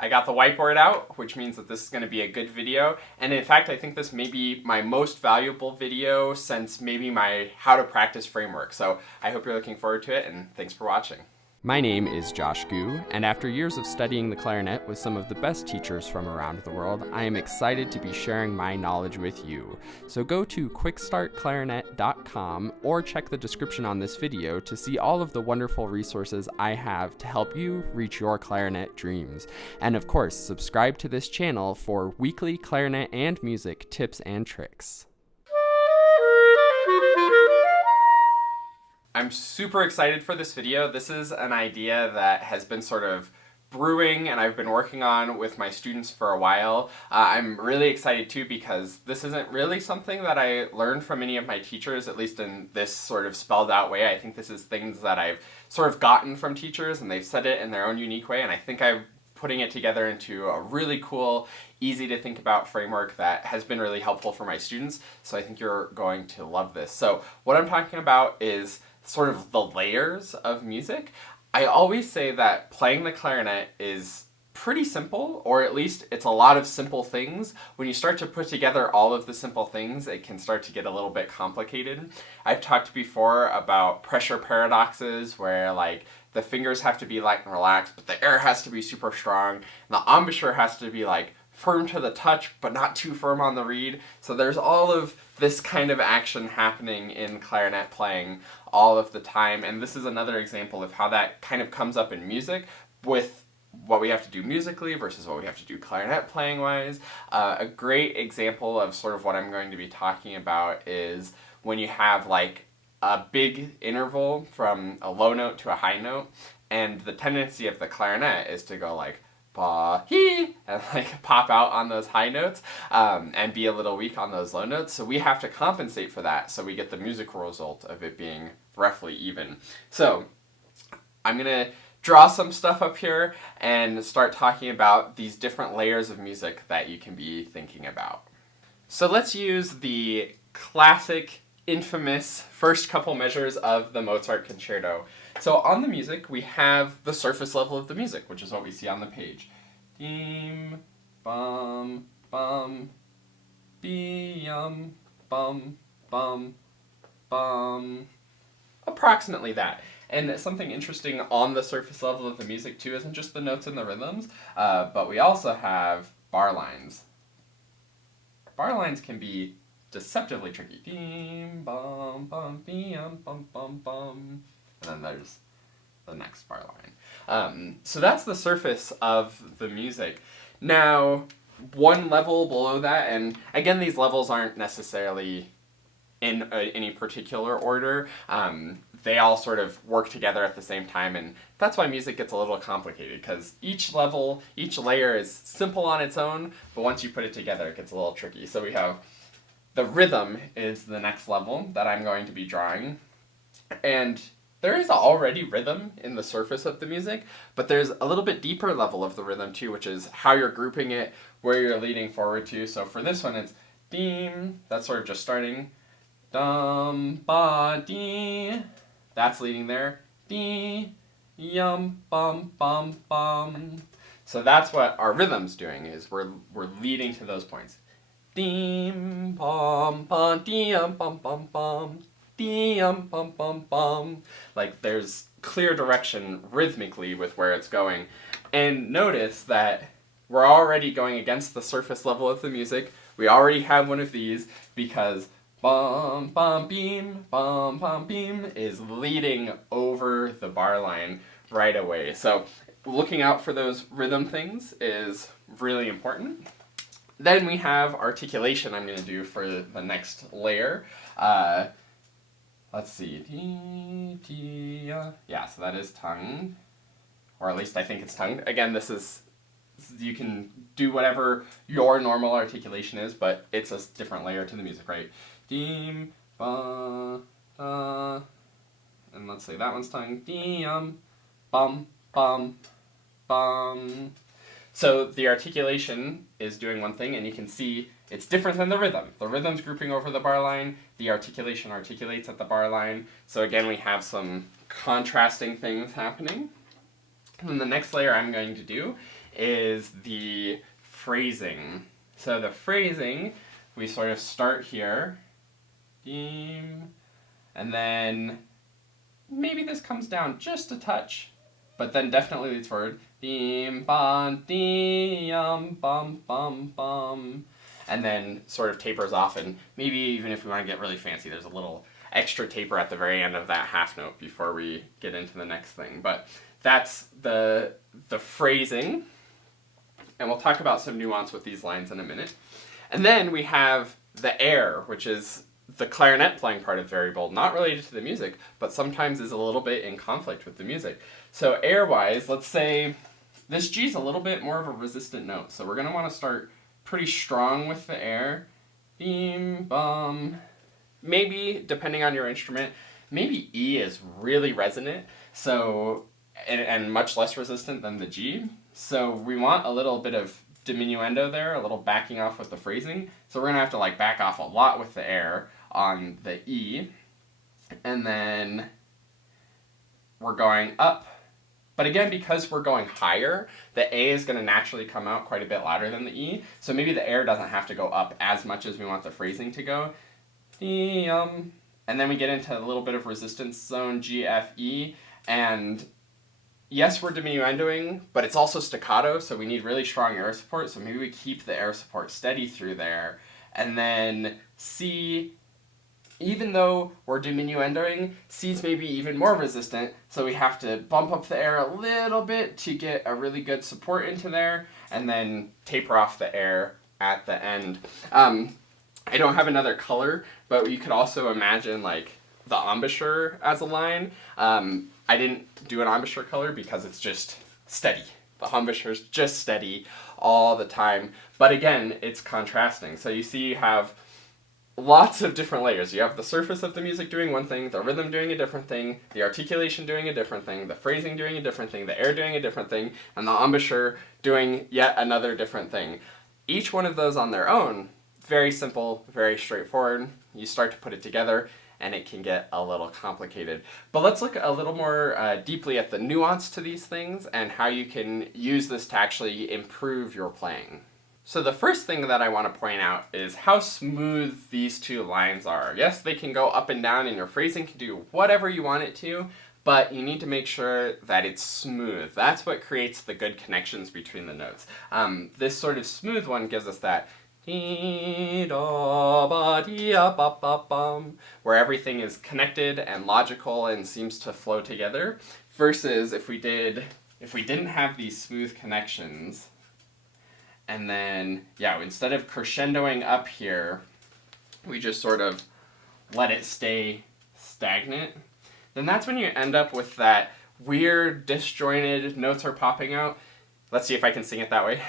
I got the whiteboard out, which means that this is going to be a good video. And in fact, I think this may be my most valuable video since maybe my how to practice framework. So I hope you're looking forward to it, and thanks for watching. My name is Josh Gu, and after years of studying the clarinet with some of the best teachers from around the world, I am excited to be sharing my knowledge with you. So go to QuickStartClarinet.com or check the description on this video to see all of the wonderful resources I have to help you reach your clarinet dreams. And of course, subscribe to this channel for weekly clarinet and music tips and tricks. I'm super excited for this video. This is an idea that has been sort of brewing and I've been working on with my students for a while. I'm really excited too because this isn't really something that I learned from any of my teachers, at least in this sort of spelled out way. I think this is things that I've sort of gotten from teachers and they've said it in their own unique way, and I think I'm putting it together into a really cool, easy to think about framework that has been really helpful for my students. So I think you're going to love this. So what I'm talking about is sort of the layers of music. I always say that playing the clarinet is pretty simple, or at least it's a lot of simple things. When you start to put together all of the simple things, it can start to get a little bit complicated. I've talked before about pressure paradoxes, where like the fingers have to be light and relaxed, but the air has to be super strong, and the embouchure has to be like firm to the touch, but not too firm on the reed. So there's all of this kind of action happening in clarinet playing all of the time, and this is another example of how that kind of comes up in music with what we have to do musically versus what we have to do clarinet playing wise. A great example of sort of what I'm going to be talking about is when you have like a big interval from a low note to a high note, and the tendency of the clarinet is to go like ba, hee, and like pop out on those high notes and be a little weak on those low notes. So we have to compensate for that so we get the musical result of it being roughly even. So I'm going to draw some stuff up here and start talking about these different layers of music that you can be thinking about. So let's use the classic, infamous first couple measures of the Mozart concerto. So on the music, we have the surface level of the music, which is what we see on the page. Dim, bum, bum, bum, bum, bum, bum. Approximately that. And something interesting on the surface level of the music too isn't just the notes and the rhythms, but we also have bar lines. Bar lines can be deceptively tricky. Dim, bum, bum, bum, bum, bum. And then there's the next bar line. So that's the surface of the music. Now, one level below that, and again, these levels aren't necessarily in any particular order. They all sort of work together at the same time, and that's why music gets a little complicated, because each level, each layer is simple on its own, but once you put it together, it gets a little tricky. So we have the rhythm is the next level that I'm going to be drawing, and there is already rhythm in the surface of the music, but there's a little bit deeper level of the rhythm too, which is how you're grouping it, where you're leading forward to. So for this one, it's dim, that's sort of just starting, dum, ba, dee, that's leading there, dee, yum, bum, bum, bum. So that's what our rhythm's doing, is we're leading to those points. Dim, bum, bum, dee-yum, bum, bum, bum. Bum, bum, bum. Like there's clear direction rhythmically with where it's going. And notice that we're already going against the surface level of the music. We already have one of these because bum bum beam is leading over the bar line right away. So looking out for those rhythm things is really important. Then we have articulation I'm going to do for the next layer. Let's see. Yeah, so that is tongue. Or at least I think it's tongue. Again, this is, you can do whatever your normal articulation is, but it's a different layer to the music, right? Dim, ba, da. And let's say that one's tongue. Dim, bum, bum, bum. So the articulation is doing one thing, and you can see it's different than the rhythm. The rhythm's grouping over the bar line, the articulation articulates at the bar line. So again, we have some contrasting things happening. And then the next layer I'm going to do is the phrasing. So the phrasing, we sort of start here, and then maybe this comes down just a touch, but then definitely leads forward, bum, bum, bum, bum, and then sort of tapers off, and maybe even if we want to get really fancy, there's a little extra taper at the very end of that half note before we get into the next thing. But that's the phrasing, and we'll talk about some nuance with these lines in a minute. And then we have the air, which is the clarinet playing part of variable, not related to the music, but sometimes is a little bit in conflict with the music. So air-wise, let's say this G is a little bit more of a resistant note, so we're going to want to start pretty strong with the air. Beam, bum. Maybe, depending on your instrument, maybe E is really resonant, so and much less resistant than the G. So we want a little bit of diminuendo there, a little backing off with the phrasing. So we're going to have to like back off a lot with the air on the E. And then we're going up. But again, because we're going higher, the A is going to naturally come out quite a bit louder than the E. So maybe the air doesn't have to go up as much as we want the phrasing to go. And then we get into a little bit of resistance zone, G, F, E. And yes, we're diminuendoing, but it's also staccato, so we need really strong air support. So maybe we keep the air support steady through there. And then C, even though we're diminuendoing, C's maybe even more resistant, so we have to bump up the air a little bit to get a really good support into there, and then taper off the air at the end. I don't have another color, but you could also imagine like the embouchure as a line. I didn't do an embouchure color because it's just steady. The embouchure is just steady all the time. But again, it's contrasting. So you see you have lots of different layers. You have the surface of the music doing one thing, the rhythm doing a different thing, the articulation doing a different thing, the phrasing doing a different thing, the air doing a different thing, and the embouchure doing yet another different thing. Each one of those on their own, very simple, very straightforward. You start to put it together, and it can get a little complicated. But let's look a little more deeply at the nuance to these things and how you can use this to actually improve your playing. So the first thing that I want to point out is how smooth these two lines are. Yes, they can go up and down, and your phrasing can do whatever you want it to, but you need to make sure that it's smooth. That's what creates the good connections between the notes. This sort of smooth one gives us that where everything is connected and logical and seems to flow together, versus if we didn't have these smooth connections, and then instead of crescendoing up here, we just sort of let it stay stagnant, then that's when you end up with that weird disjointed notes are popping out. Let's see if I can sing it that way.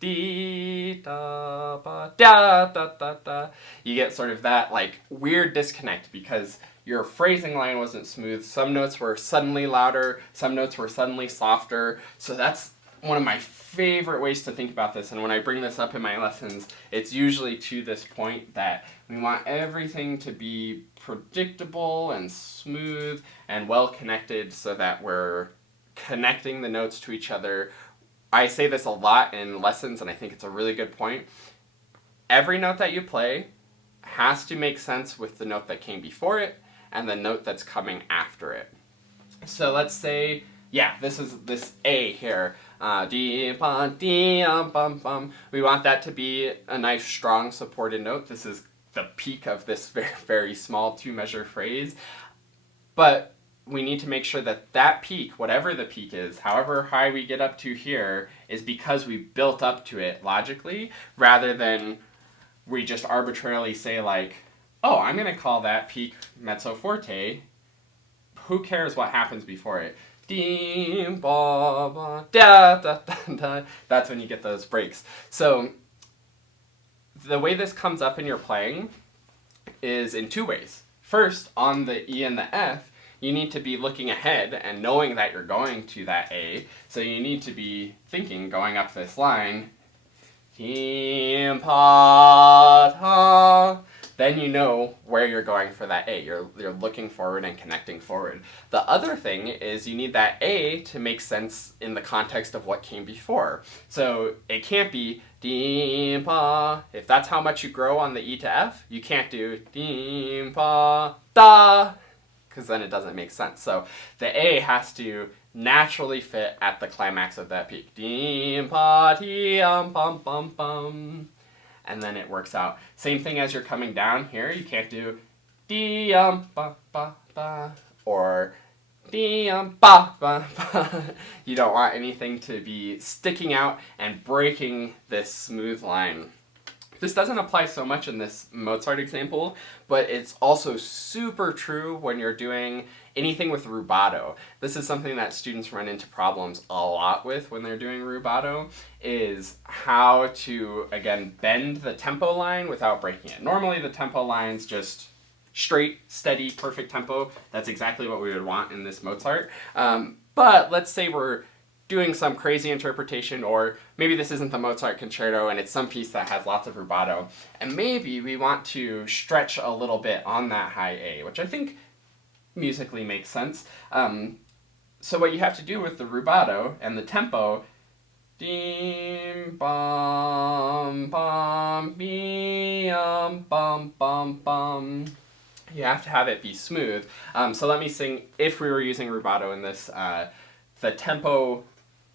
Dee, da, ba, da, da, da, da. You get sort of that like weird disconnect because your phrasing line wasn't smooth. Some notes were suddenly louder, some notes were suddenly softer. So that's one of my favorite ways to think about this. And when I bring this up in my lessons, it's usually to this point that we want everything to be predictable and smooth and well connected so that we're connecting the notes to each other. I say this a lot in lessons, and I think it's a really good point. Every note that you play has to make sense with the note that came before it and the note that's coming after it. So let's say, this is this A here. We want that to be a nice, strong, supported note. This is the peak of this very, very small two-measure phrase. But we need to make sure that that peak, whatever the peak is, however high we get up to here, is because we built up to it logically, rather than we just arbitrarily say like, oh, I'm going to call that peak mezzo forte. Who cares what happens before it? Dee, ba, ba, da, da, da, da. That's when you get those breaks. So the way this comes up in your playing is in two ways. First, on the E and the F, you need to be looking ahead and knowing that you're going to that A. So you need to be thinking, going up this line, then you know where you're going for that A. You're looking forward and connecting forward. The other thing is you need that A to make sense in the context of what came before. So it can't be dim pa. If that's how much you grow on the E to F, you can't do dim pa da, because then it doesn't make sense. So the A has to naturally fit at the climax of that peak. Dim pa ti bum bum bum. And then it works out. Same thing as you're coming down here. You can't do di ba ba ba or di ba ba ba. You don't want anything to be sticking out and breaking this smooth line. This doesn't apply so much in this Mozart example, but it's also super true when you're doing anything with rubato. This is something that students run into problems a lot with when they're doing rubato, is how to, again, bend the tempo line without breaking it. Normally the tempo line's just straight, steady, perfect tempo. That's exactly what we would want in this Mozart. But let's say we're doing some crazy interpretation, or maybe this isn't the Mozart concerto and it's some piece that has lots of rubato, and maybe we want to stretch a little bit on that high A, which I think musically makes sense. So what you have to do with the rubato and the tempo, dim bum bum bum bum bum bum, you have to have it be smooth. So let me sing, if we were using rubato in this, the tempo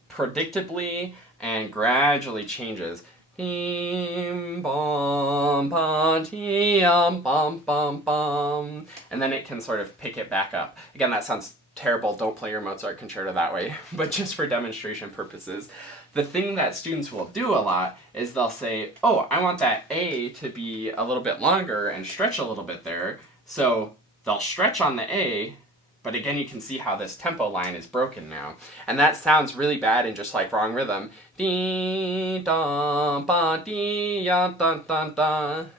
predictably and gradually changes. Bum, bum, bum, bum, bum. And then it can sort of pick it back up. Again, that sounds terrible. Don't play your Mozart concerto that way. But just for demonstration purposes, the thing that students will do a lot is they'll say, oh, I want that A to be a little bit longer and stretch a little bit there. So they'll stretch on the A, but again, you can see how this tempo line is broken now. And that sounds really bad in just like wrong rhythm. Dee, da, ba, dee, ya, dun, dun, dun.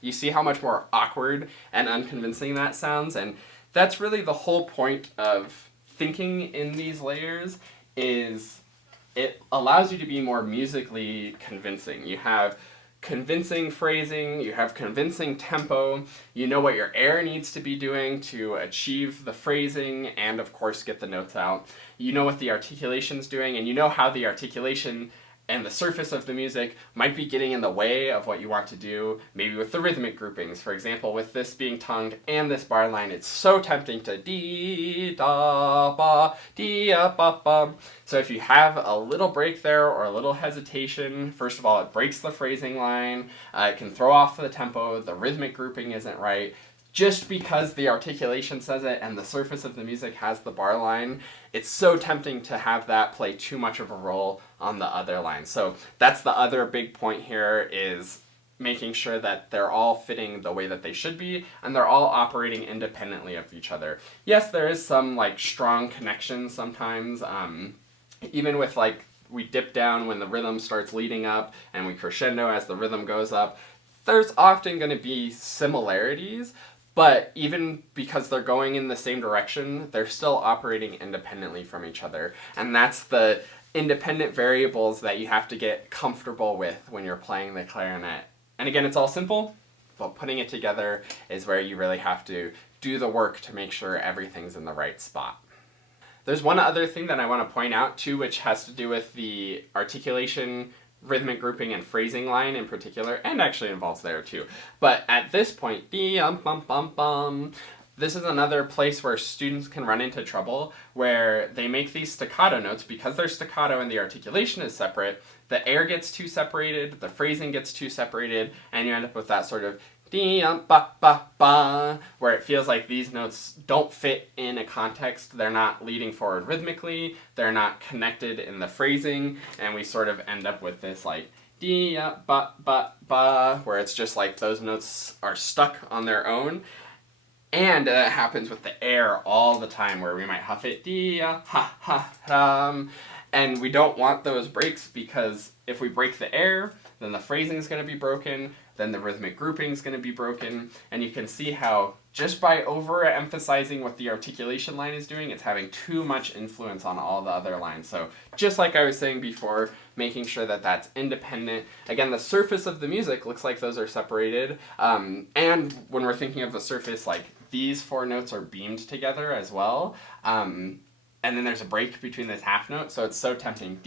You see how much more awkward and unconvincing that sounds? And that's really the whole point of thinking in these layers, is it allows you to be more musically convincing. You have convincing phrasing, you have convincing tempo, you know what your air needs to be doing to achieve the phrasing and of course get the notes out. You know what the articulation's doing, and you know how the articulation and the surface of the music might be getting in the way of what you want to do, maybe with the rhythmic groupings. For example, with this being tongued and this bar line, it's so tempting to dee, da, ba, dee, ba, ba. So if you have a little break there or a little hesitation, first of all, it breaks the phrasing line, it can throw off the tempo, the rhythmic grouping isn't right. Just because the articulation says it and the surface of the music has the bar line, it's so tempting to have that play too much of a role on the other line. So that's the other big point here, is making sure that they're all fitting the way that they should be and they're all operating independently of each other. Yes, there is some like strong connection sometimes, even with like we dip down when the rhythm starts leading up and we crescendo as the rhythm goes up. There's often going to be similarities, but even because they're going in the same direction, they're still operating independently from each other. And that's the independent variables that you have to get comfortable with when you're playing the clarinet. And again, it's all simple, but putting it together is where you really have to do the work to make sure everything's in the right spot. There's one other thing that I want to point out too, which has to do with the articulation, rhythmic grouping, and phrasing line in particular, and actually involves there too. But at this point, bum bum bum, this is another place where students can run into trouble, where they make these staccato notes because they're staccato and the articulation is separate. The air gets too separated, the phrasing gets too separated, and you end up with that sort of ba ba ba, where it feels like these notes don't fit in a context. They're not leading forward rhythmically, they're not connected in the phrasing, and we sort of end up with this like ba ba ba, where it's just like those notes are stuck on their own. And it happens with the air all the time, where we might huff it ha ha And we don't want those breaks, because if we break the air, then the phrasing is going to be broken, then the rhythmic grouping is going to be broken, and you can see how just by overemphasizing what the articulation line is doing, it's having too much influence on all the other lines. So just like I was saying before, making sure that that's independent. Again, the surface of the music looks like those are separated, and when we're thinking of the surface, like these four notes are beamed together as well. And then there's a break between this half note, so it's so tempting.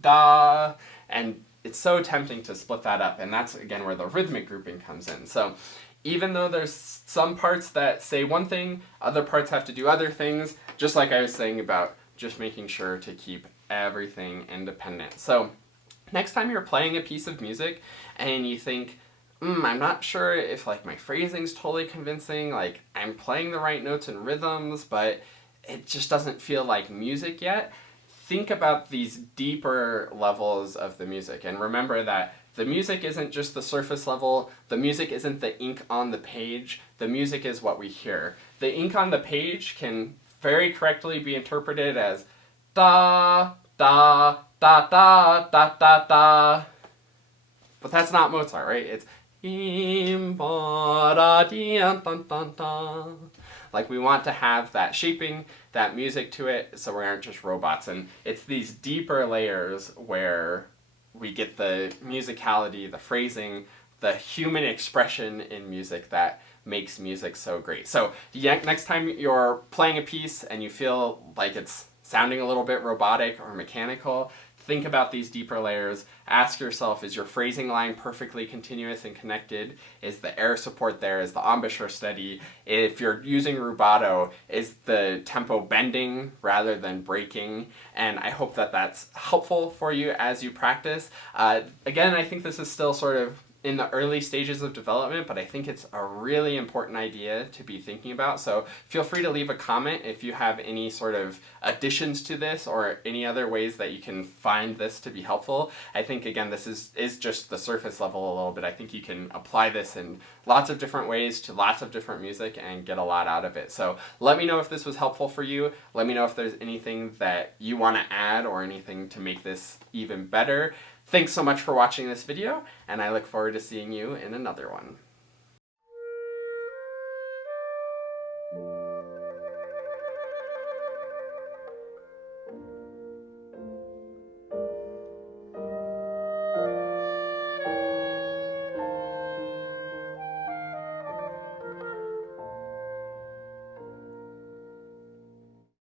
Da, and it's so tempting to split that up, and that's, again, where the rhythmic grouping comes in. So even though there's some parts that say one thing, other parts have to do other things, just like I was saying about just making sure to keep everything independent. So next time you're playing a piece of music and you think, I'm not sure if like my phrasing's totally convincing, like I'm playing the right notes and rhythms, but it just doesn't feel like music yet, think about these deeper levels of the music. And remember that the music isn't just the surface level, the music isn't the ink on the page, the music is what we hear. The ink on the page can very correctly be interpreted as da, da, da, da, da, da, da. But that's not Mozart, right? It's like we want to have that shaping, that music to it, so we aren't just robots. And it's these deeper layers where we get the musicality, the phrasing, the human expression in music that makes music so great. So next time you're playing a piece and you feel like it's sounding a little bit robotic or mechanical, think about these deeper layers. Ask yourself, is your phrasing line perfectly continuous and connected? Is the air support there? Is the embouchure steady? If you're using rubato, is the tempo bending rather than breaking? And I hope that that's helpful for you as you practice. Again, I think this is still sort of in the early stages of development, but I think it's a really important idea to be thinking about. So feel free to leave a comment if you have any sort of additions to this or any other ways that you can find this to be helpful. I think, again, this is just the surface level a little bit. I think you can apply this in lots of different ways to lots of different music and get a lot out of it. So let me know if this was helpful for you. Let me know if there's anything that you want to add or anything to make this even better. Thanks so much for watching this video, and I look forward to seeing you in another one.